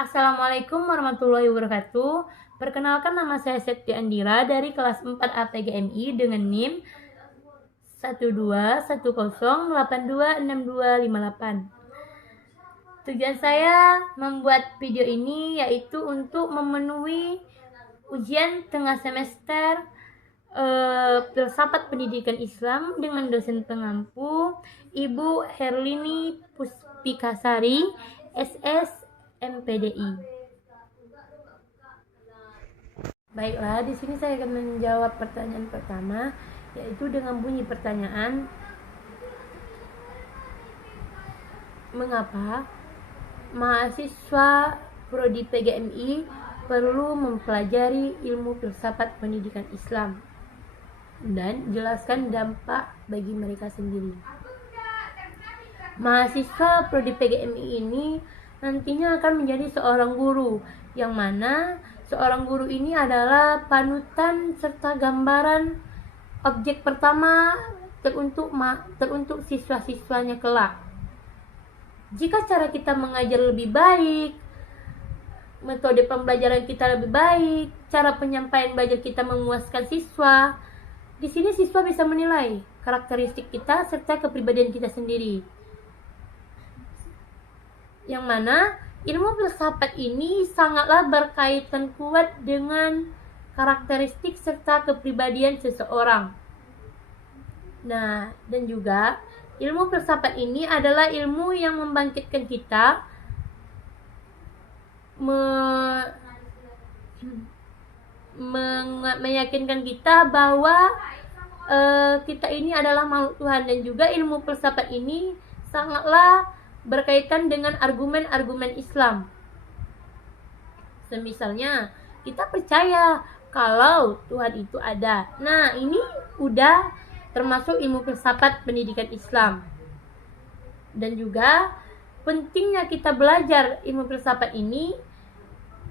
Assalamualaikum warahmatullahi wabarakatuh. Perkenalkan, nama saya Septi Andira dari kelas 4 APGMI dengan NIM 12108262258. Tujuan saya membuat video ini yaitu untuk memenuhi ujian tengah semester Filsafat Pendidikan Islam dengan dosen pengampu Ibu Herlini Puspikasari, SS MPDI. Baiklah, di sini saya akan menjawab pertanyaan pertama, yaitu dengan bunyi pertanyaan, mengapa mahasiswa prodi PGMI perlu mempelajari ilmu filsafat pendidikan Islam, dan jelaskan dampak bagi mereka sendiri. Mahasiswa prodi PGMI ini nantinya akan menjadi seorang guru, yang mana seorang guru ini adalah panutan serta gambaran objek pertama teruntuk siswa-siswanya kelak. Jika cara kita mengajar lebih baik, metode pembelajaran kita lebih baik, cara penyampaian belajar kita memuaskan siswa, di sini siswa bisa menilai karakteristik kita serta kepribadian kita sendiri. Yang mana ilmu filsafat ini sangatlah berkaitan kuat dengan karakteristik serta kepribadian seseorang. Nah, dan juga ilmu filsafat ini adalah ilmu yang membangkitkan kita, meyakinkan kita bahwa kita ini adalah makhluk Tuhan, dan juga ilmu filsafat ini sangatlah berkaitan dengan argumen-argumen Islam. Semisalnya kita percaya kalau Tuhan itu ada. Nah, ini udah termasuk ilmu filsafat pendidikan Islam. Dan juga pentingnya kita belajar ilmu filsafat ini,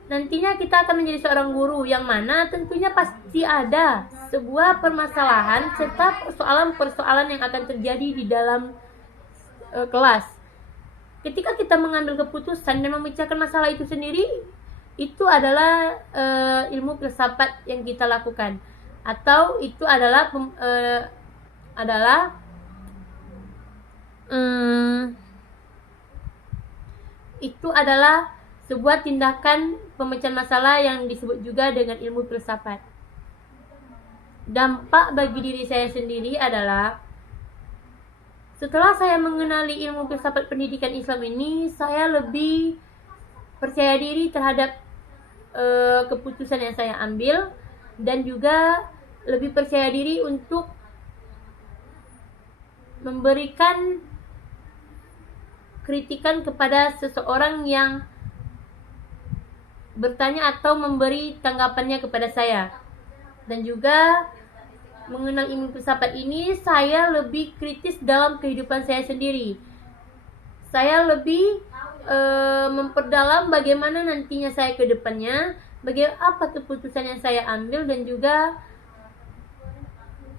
nantinya kita akan menjadi seorang guru, yang mana tentunya pasti ada sebuah permasalahan serta persoalan-persoalan yang akan terjadi di dalam kelas. Ketika kita mengambil keputusan dan memecahkan masalah itu sendiri, itu adalah ilmu filsafat yang kita lakukan, atau itu adalah sebuah tindakan pemecahan masalah yang disebut juga dengan ilmu filsafat. Dampak bagi diri saya sendiri adalah, setelah saya mengenali ilmu filsafat pendidikan Islam ini, saya lebih percaya diri terhadap keputusan yang saya ambil, dan juga lebih percaya diri untuk memberikan kritikan kepada seseorang yang bertanya atau memberi tanggapannya kepada saya. Dan juga mengenal ilmu filsafat ini, saya lebih kritis dalam kehidupan saya sendiri. Saya lebih memperdalam bagaimana nantinya saya ke depannya, apa keputusan yang saya ambil, dan juga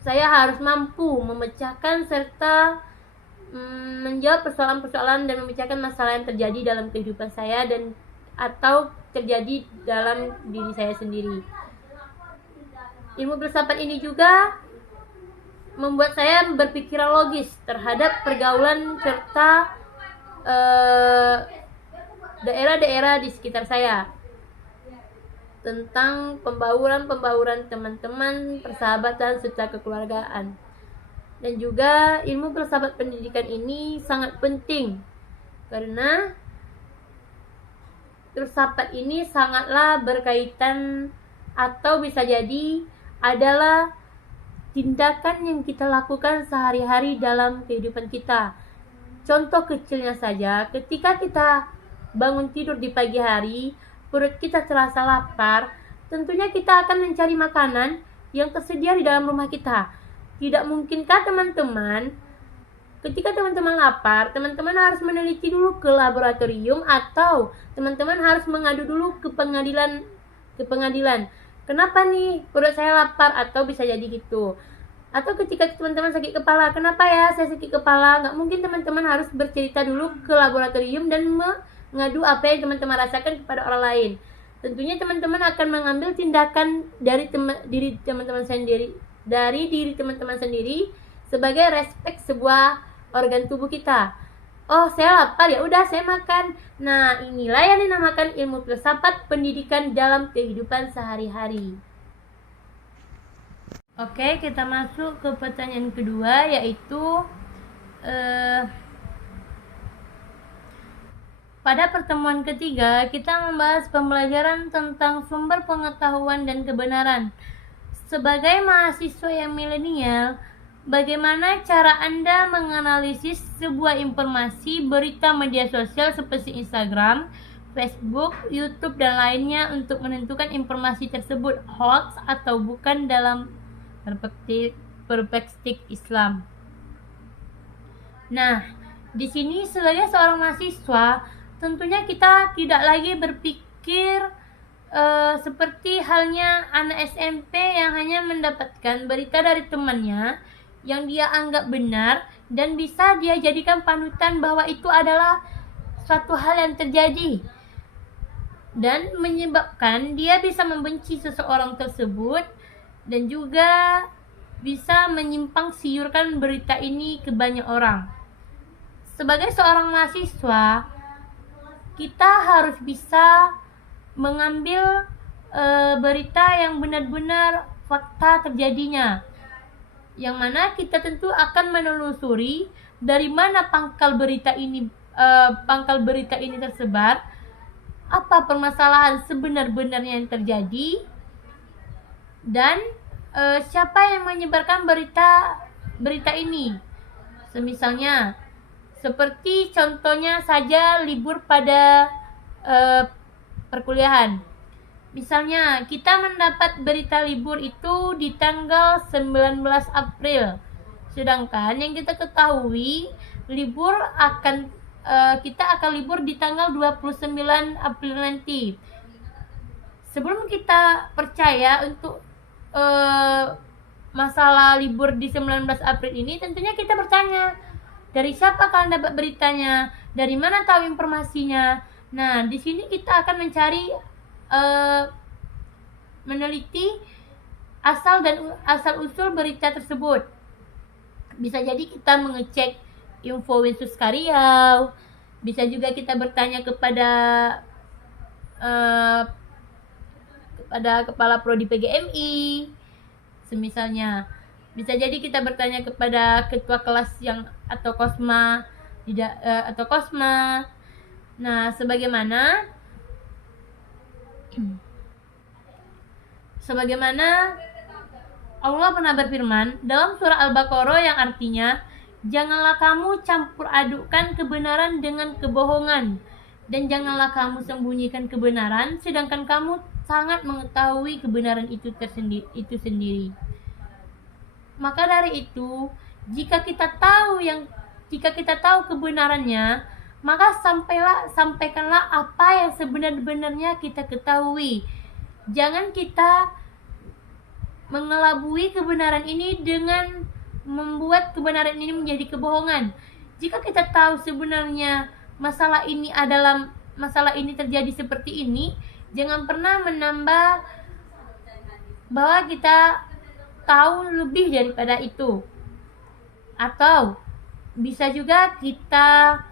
saya harus mampu memecahkan serta menjawab persoalan-persoalan dan memecahkan masalah yang terjadi dalam kehidupan saya dan atau terjadi dalam diri saya sendiri. Ilmu filsafat ini juga membuat saya berpikiran logis terhadap pergaulan serta daerah-daerah di sekitar saya, tentang pembauran teman-teman, persahabatan serta kekeluargaan. Dan juga ilmu filsafat pendidikan ini sangat penting karena filsafat ini sangatlah berkaitan atau bisa jadi adalah tindakan yang kita lakukan sehari-hari dalam kehidupan kita. Contoh kecilnya saja, ketika kita bangun tidur di pagi hari, perut kita terasa lapar, tentunya kita akan mencari makanan yang tersedia di dalam rumah kita. Tidak mungkinkah teman-teman, ketika teman-teman lapar, teman-teman harus meneliti dulu ke laboratorium, atau teman-teman harus mengadu dulu ke pengadilan. Kenapa nih perut saya lapar, atau bisa jadi gitu. Atau ketika teman-teman sakit kepala, kenapa ya saya sakit kepala? Nggak mungkin teman-teman harus bercerita dulu ke laboratorium dan ngadu apa yang teman-teman rasakan kepada orang lain. Tentunya teman-teman akan mengambil tindakan dari diri teman-teman sendiri, sebagai respek sebuah organ tubuh kita. Oh, saya lapar, ya udah saya makan. Nah, inilah yang dinamakan ilmu filsafat pendidikan dalam kehidupan sehari-hari. Oke, kita masuk ke pertanyaan kedua, yaitu pada pertemuan ketiga kita membahas pembelajaran tentang sumber pengetahuan dan kebenaran. Sebagai mahasiswa yang milenial, bagaimana cara Anda menganalisis sebuah informasi berita media sosial seperti Instagram, Facebook, YouTube, dan lainnya untuk menentukan informasi tersebut hoax atau bukan dalam perspektif Islam? Nah, di sini sebagai seorang mahasiswa, tentunya kita tidak lagi berpikir seperti halnya anak SMP yang hanya mendapatkan berita dari temannya yang dia anggap benar dan bisa dia jadikan panutan bahwa itu adalah suatu hal yang terjadi, dan menyebabkan dia bisa membenci seseorang tersebut dan juga bisa menyimpang siurkan berita ini ke banyak orang. Sebagai seorang mahasiswa, kita harus bisa mengambil berita yang benar-benar fakta terjadinya, yang mana kita tentu akan menelusuri dari mana pangkal berita ini tersebar, apa permasalahan sebenar-benarnya yang terjadi, dan siapa yang menyebarkan berita ini. Semisalnya, seperti contohnya saja libur pada perkuliahan. Misalnya, kita mendapat berita libur itu di tanggal 19 April. Sedangkan yang kita ketahui, kita akan libur di tanggal 29 April nanti. Sebelum kita percaya untuk masalah libur di 19 April ini, tentunya kita bertanya, dari siapa kalian dapat beritanya? Dari mana tahu informasinya? Nah, di sini kita akan mencari, meneliti asal usul berita tersebut. Bisa jadi kita mengecek info Winsus Karyau, bisa juga kita bertanya kepada kepala prodi PGMI, semisalnya. Bisa jadi kita bertanya kepada ketua kelas atau Kosma. Nah, sebagaimana Allah pernah berfirman dalam surah Al-Baqarah yang artinya, janganlah kamu campur adukkan kebenaran dengan kebohongan, dan janganlah kamu sembunyikan kebenaran sedangkan kamu sangat mengetahui kebenaran itu sendiri. Maka dari itu, jika kita tahu kebenarannya, maka sampaikanlah apa yang sebenar-benarnya kita ketahui. Jangan kita mengelabui kebenaran ini dengan membuat kebenaran ini menjadi kebohongan. Jika kita tahu sebenarnya masalah ini terjadi seperti ini, jangan pernah menambah bahwa kita tahu lebih daripada itu. Atau bisa juga kita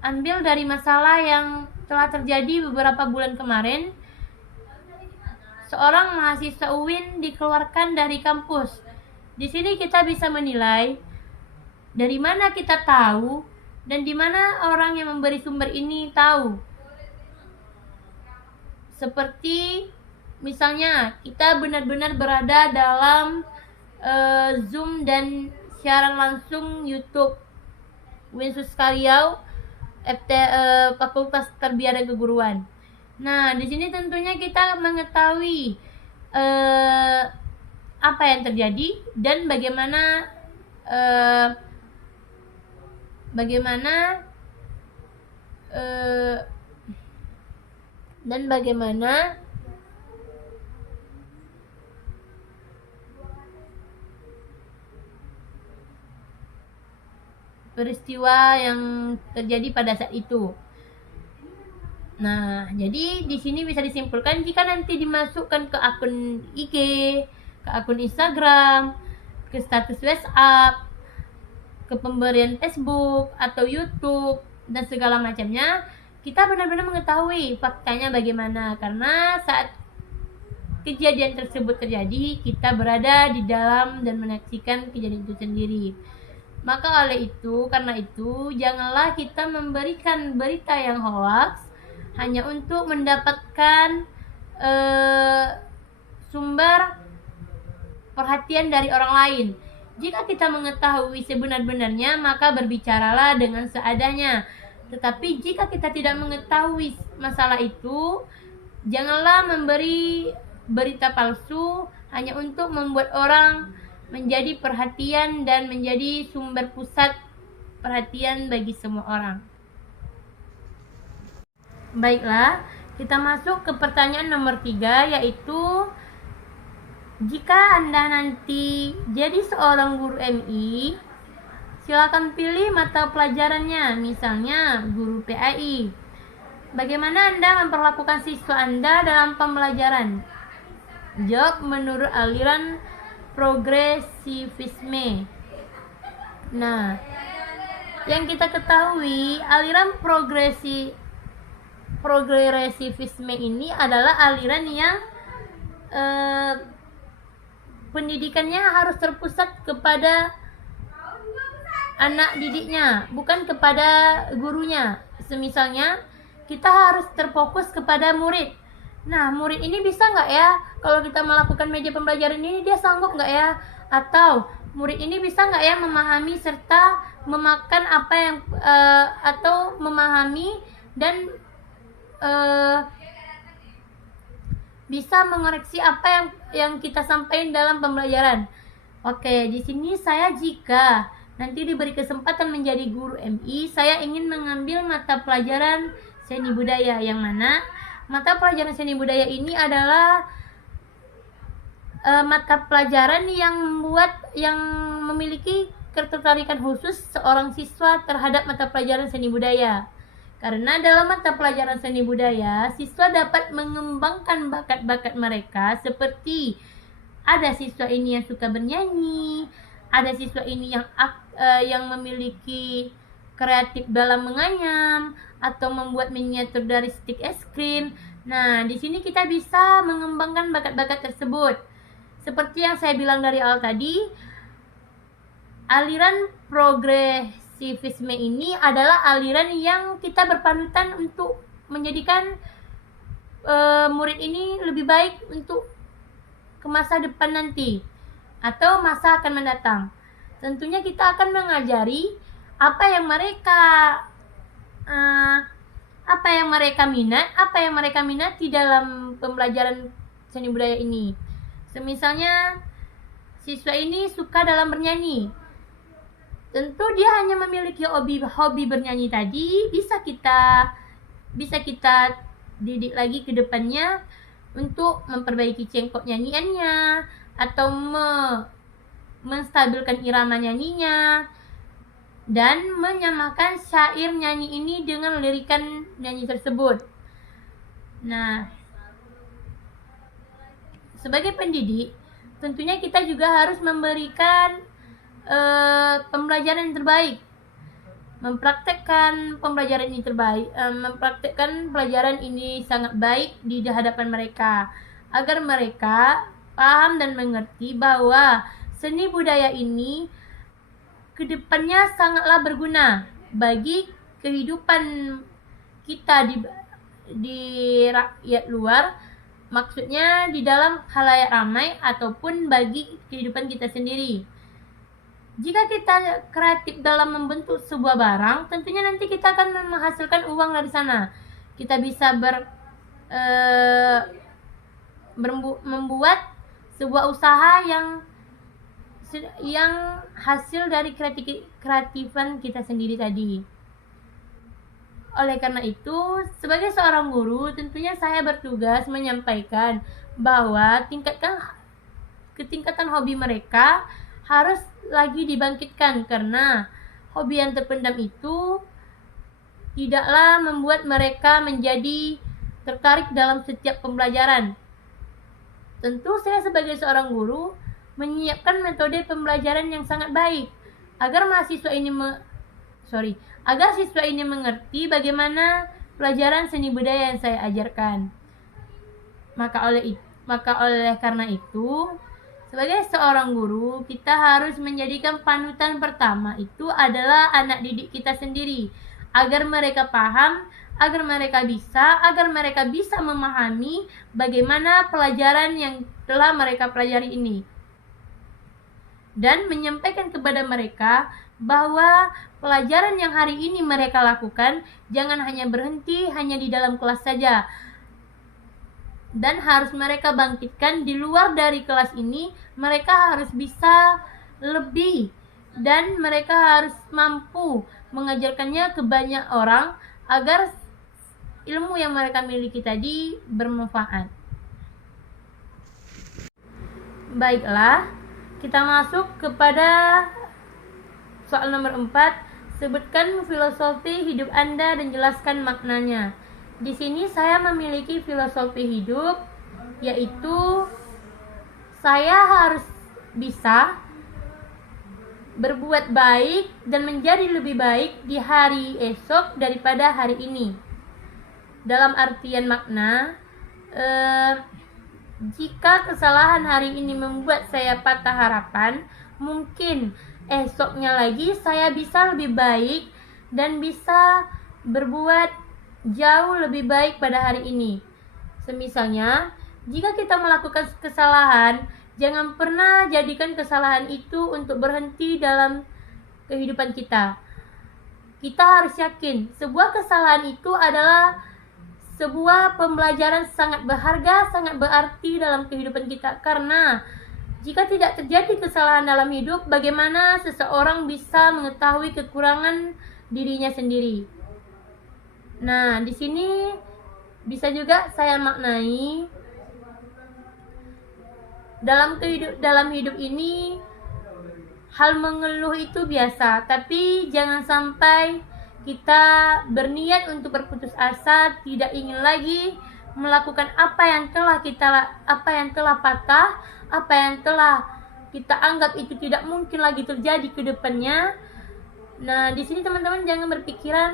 ambil dari masalah yang telah terjadi beberapa bulan kemarin. Seorang mahasiswa UIN dikeluarkan dari kampus. Di sini kita bisa menilai dari mana kita tahu dan di mana orang yang memberi sumber ini tahu. Seperti misalnya kita benar-benar berada dalam Zoom dan siaran langsung YouTube Winsus Karyau, Fakultas Tarbiyah dan Keguruan. Nah, di sini tentunya kita mengetahui apa yang terjadi dan bagaimana peristiwa yang terjadi pada saat itu. Nah, jadi di sini bisa disimpulkan jika nanti dimasukkan ke akun IG, ke akun Instagram, ke status WhatsApp, ke pemberian Facebook atau YouTube dan segala macamnya, kita benar-benar mengetahui faktanya bagaimana, karena saat kejadian tersebut terjadi kita berada di dalam dan menyaksikan kejadian itu sendiri. Maka karena itu janganlah kita memberikan berita yang hoax hanya untuk mendapatkan sumber perhatian dari orang lain. Jika kita mengetahui sebenar-benarnya, maka berbicaralah dengan seadanya. Tetapi jika kita tidak mengetahui masalah itu, janganlah memberi berita palsu hanya untuk membuat orang menjadi perhatian dan menjadi sumber pusat perhatian bagi semua orang. Baiklah, kita masuk ke pertanyaan nomor 3, yaitu jika Anda nanti jadi seorang guru MI, silakan pilih mata pelajarannya, misalnya guru PAI. Bagaimana Anda memperlakukan siswa Anda dalam pembelajaran? Jawab menurut aliran progresivisme. Nah, yang kita ketahui, aliran progresivisme ini adalah aliran yang pendidikannya harus terpusat kepada anak didiknya, bukan kepada gurunya. Semisalnya, kita harus terfokus kepada murid. Nah, murid ini bisa nggak ya kalau kita melakukan media pembelajaran ini, dia sanggup nggak ya? Atau murid ini bisa nggak ya memahami serta memakan apa yang atau memahami dan bisa mengoreksi apa yang kita sampaikan dalam pembelajaran. Oke, di sini saya jika nanti diberi kesempatan menjadi guru MI, saya ingin mengambil mata pelajaran seni budaya, yang mana mata pelajaran seni budaya ini adalah mata pelajaran yang memiliki ketertarikan khusus seorang siswa terhadap mata pelajaran seni budaya. Karena dalam mata pelajaran seni budaya, siswa dapat mengembangkan bakat-bakat mereka, seperti ada siswa ini yang suka bernyanyi, ada siswa ini yang memiliki kreatif dalam menganyam atau membuat miniatur dari stik es krim. Nah, di sini kita bisa mengembangkan bakat-bakat tersebut. Seperti yang saya bilang dari awal tadi, aliran progresivisme ini adalah aliran yang kita berpanutan untuk menjadikan murid ini lebih baik untuk ke masa depan nanti atau masa akan mendatang. Tentunya kita akan mengajari apa yang mereka minati dalam pembelajaran seni budaya ini. Semisalnya siswa ini suka dalam bernyanyi, tentu dia hanya memiliki hobi bernyanyi tadi, bisa kita didik lagi ke depannya untuk memperbaiki cengkok nyanyiannya atau menstabilkan irama nyanyinya dan menyamakan syair nyanyi ini dengan lirikan nyanyi tersebut. Nah, sebagai pendidik, tentunya kita juga harus memberikan pembelajaran yang terbaik, mempraktekkan pembelajaran ini sangat baik di hadapan mereka, agar mereka paham dan mengerti bahwa seni budaya ini kedepannya sangatlah berguna bagi kehidupan kita di rakyat luar, maksudnya di dalam khalayak ramai ataupun bagi kehidupan kita sendiri. Jika kita kreatif dalam membentuk sebuah barang, tentunya nanti kita akan menghasilkan uang dari sana. Kita bisa membuat sebuah usaha yang hasil dari kreatifan kita sendiri tadi. Oleh karena itu, sebagai seorang guru, tentunya saya bertugas menyampaikan bahwa ketingkatan hobi mereka harus lagi dibangkitkan, karena hobi yang terpendam itu tidaklah membuat mereka menjadi tertarik dalam setiap pembelajaran. Tentu saya sebagai seorang guru menyiapkan metode pembelajaran yang sangat baik agar siswa ini mengerti bagaimana pelajaran seni budaya yang saya ajarkan. Maka oleh karena itu, sebagai seorang guru, kita harus menjadikan panutan pertama itu adalah anak didik kita sendiri, agar mereka paham, agar mereka bisa memahami bagaimana pelajaran yang telah mereka pelajari ini. Dan menyampaikan kepada mereka bahwa pelajaran yang hari ini mereka lakukan jangan hanya berhenti hanya di dalam kelas saja, dan harus mereka bangkitkan di luar dari kelas ini. Mereka harus bisa lebih dan mereka harus mampu mengajarkannya ke banyak orang agar ilmu yang mereka miliki tadi bermanfaat. Baiklah, kita masuk kepada soal nomor 4. Sebutkan filosofi hidup Anda dan jelaskan maknanya. Di sini saya memiliki filosofi hidup, yaitu saya harus bisa berbuat baik dan menjadi lebih baik di hari esok daripada hari ini. Dalam artian makna, jika kesalahan hari ini membuat saya patah harapan, mungkin esoknya lagi saya bisa lebih baik dan bisa berbuat jauh lebih baik pada hari ini. Semisalnya, jika kita melakukan kesalahan, jangan pernah jadikan kesalahan itu untuk berhenti dalam kehidupan kita. Kita harus yakin, sebuah kesalahan itu adalah sebuah pembelajaran sangat berharga, sangat berarti dalam kehidupan kita. Karena jika tidak terjadi kesalahan dalam hidup, bagaimana seseorang bisa mengetahui kekurangan dirinya sendiri? Nah, di sini bisa juga saya maknai dalam hidup ini hal mengeluh itu biasa, tapi jangan sampai kita berniat untuk berputus asa, tidak ingin lagi melakukan apa yang telah patah, apa yang telah kita anggap itu tidak mungkin lagi terjadi ke depannya. Nah, di sini teman-teman jangan berpikiran,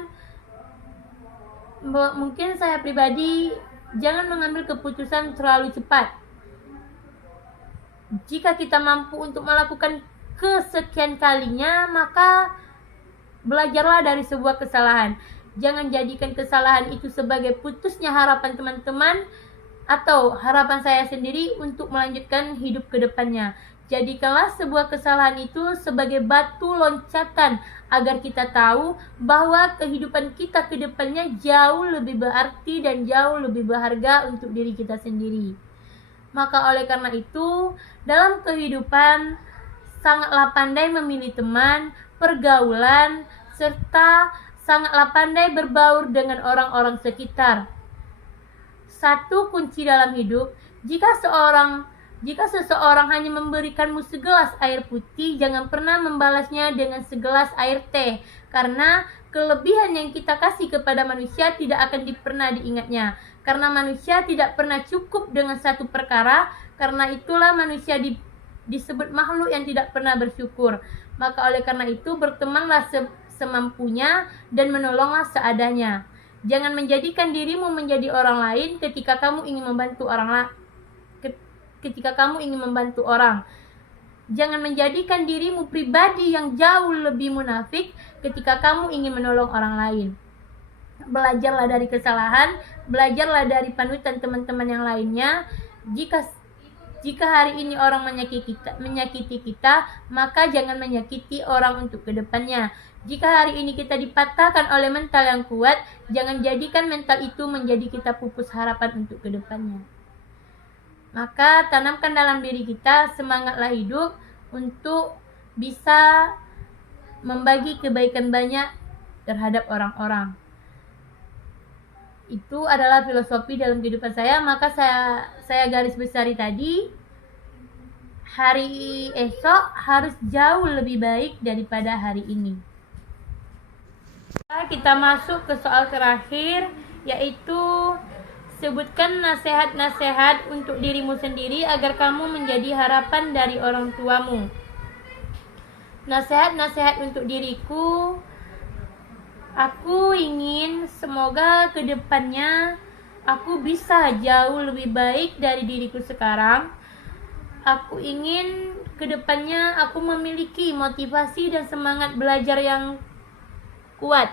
mungkin saya pribadi jangan mengambil keputusan terlalu cepat. Jika kita mampu untuk melakukan kesekian kalinya, maka belajarlah dari sebuah kesalahan. Jangan jadikan kesalahan itu sebagai putusnya harapan teman-teman atau harapan saya sendiri untuk melanjutkan hidup ke depannya. Jadikanlah sebuah kesalahan itu sebagai batu loncatan agar kita tahu bahwa kehidupan kita ke depannya jauh lebih berarti dan jauh lebih berharga untuk diri kita sendiri. Maka oleh karena itu, dalam kehidupan sangatlah pandai memilih teman, pergaulan, serta sangatlah pandai berbaur dengan orang-orang sekitar. Satu kunci dalam hidup, jika seseorang hanya memberikanmu segelas air putih, jangan pernah membalasnya dengan segelas air teh, karena kelebihan yang kita kasih kepada manusia tidak akan pernah diingatnya, karena manusia tidak pernah cukup dengan satu perkara. Karena itulah manusia disebut makhluk yang tidak pernah bersyukur. Maka oleh karena itu, bertemanlah semampunya dan menolonglah seadanya. Jangan menjadikan dirimu menjadi orang lain ketika kamu ingin membantu orang. Jangan menjadikan dirimu pribadi yang jauh lebih munafik ketika kamu ingin menolong orang lain. Belajarlah dari kesalahan, belajarlah dari panutan teman-teman yang lainnya. Jika hari ini orang menyakiti kita, maka jangan menyakiti orang untuk kedepannya. Jika hari ini kita dipatahkan oleh mental yang kuat, jangan jadikan mental itu menjadi kita pupus harapan untuk kedepannya. Maka tanamkan dalam diri kita semangatlah hidup untuk bisa membagi kebaikan banyak terhadap orang-orang. Itu adalah filosofi dalam kehidupan saya. Maka saya garis besari tadi, hari esok harus jauh lebih baik daripada hari ini. Kita masuk ke soal terakhir, yaitu sebutkan nasihat-nasihat untuk dirimu sendiri agar kamu menjadi harapan dari orang tuamu. Nasihat-nasihat untuk diriku, aku ingin semoga kedepannya aku bisa jauh lebih baik dari diriku sekarang. Aku ingin kedepannya aku memiliki motivasi dan semangat belajar yang kuat,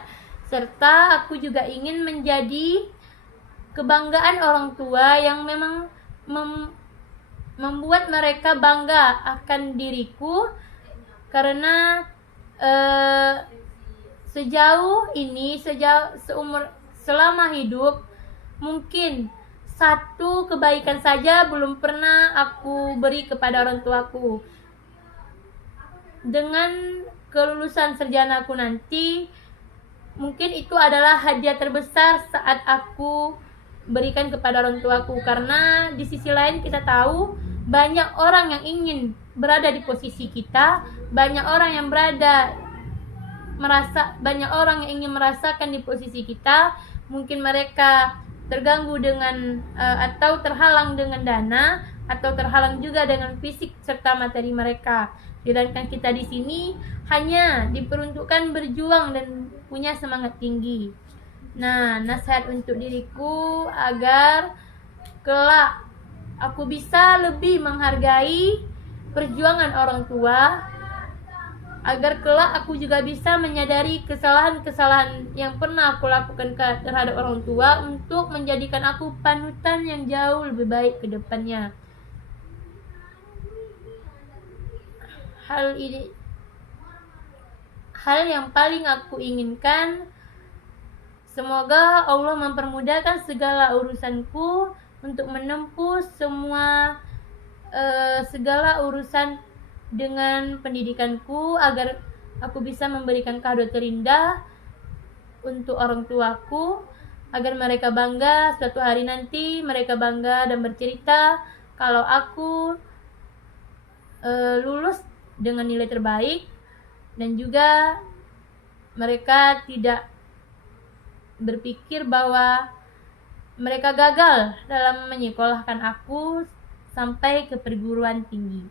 serta aku juga ingin menjadi kebanggaan orang tua yang memang membuat mereka bangga akan diriku, karena sejauh ini, selama hidup, mungkin satu kebaikan saja belum pernah aku beri kepada orang tuaku. Dengan kelulusan sarjana aku nanti, mungkin itu adalah hadiah terbesar saat aku berikan kepada orang tuaku, karena di sisi lain kita tahu banyak orang yang ingin berada di posisi kita, banyak orang yang ingin merasakan di posisi kita. Mungkin mereka terganggu dengan atau terhalang dengan dana, atau terhalang juga dengan fisik serta materi mereka. Sedangkan kita di sini hanya diperuntukkan berjuang dan punya semangat tinggi. Nah, nasihat untuk diriku agar kelak aku bisa lebih menghargai perjuangan orang tua, agar kelak aku juga bisa menyadari kesalahan-kesalahan yang pernah aku lakukan terhadap orang tua, untuk menjadikan aku panutan yang jauh lebih baik ke depannya. Hal yang paling aku inginkan, semoga Allah mempermudahkan segala urusanku untuk menempuh segala urusan dengan pendidikanku, agar aku bisa memberikan kado terindah untuk orang tuaku, agar mereka bangga suatu hari nanti, mereka bangga dan bercerita kalau aku lulus dengan nilai terbaik, dan juga mereka tidak berpikir bahwa mereka gagal dalam menyekolahkan aku sampai ke perguruan tinggi.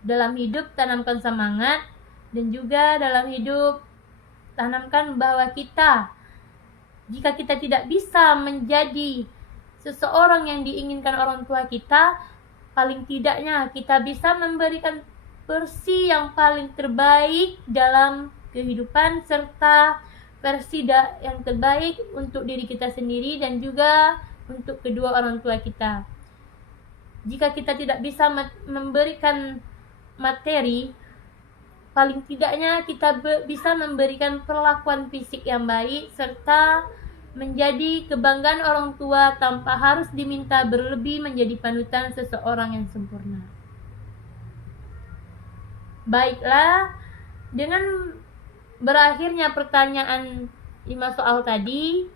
Dalam hidup tanamkan semangat, dan juga dalam hidup tanamkan bahwa jika kita tidak bisa menjadi seseorang yang diinginkan orang tua kita, paling tidaknya kita bisa memberikan versi yang paling terbaik dalam kehidupan, serta versi yang terbaik untuk diri kita sendiri dan juga untuk kedua orang tua kita. Jika kita tidak bisa memberikan materi, paling tidaknya kita bisa memberikan perlakuan fisik yang baik, serta menjadi kebanggaan orang tua tanpa harus diminta berlebih menjadi panutan seseorang yang sempurna. Baiklah, dengan berakhirnya pertanyaan 5 soal tadi,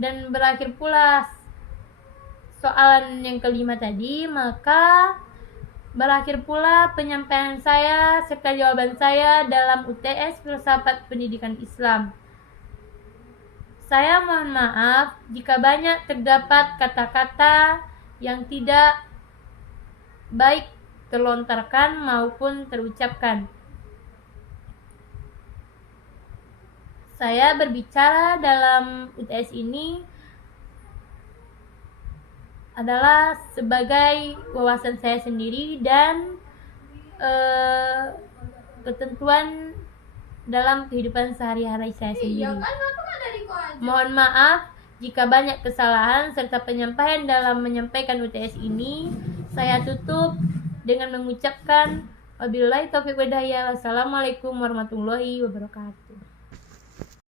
dan berakhir pula soalan yang kelima tadi, maka berakhir pula penyampaian saya serta jawaban saya dalam UTS Filsafat Pendidikan Islam. Saya mohon maaf jika banyak terdapat kata-kata yang tidak baik terlontarkan maupun terucapkan. Saya berbicara dalam UTS ini adalah sebagai wawasan saya sendiri dan ketentuan dalam kehidupan sehari-hari saya sendiri. Mohon maaf jika banyak kesalahan serta penyampaian dalam menyampaikan UTS ini. Saya tutup dengan mengucapkan wabillahi taufiq wal hidayah. Wassalamualaikum warahmatullahi wabarakatuh.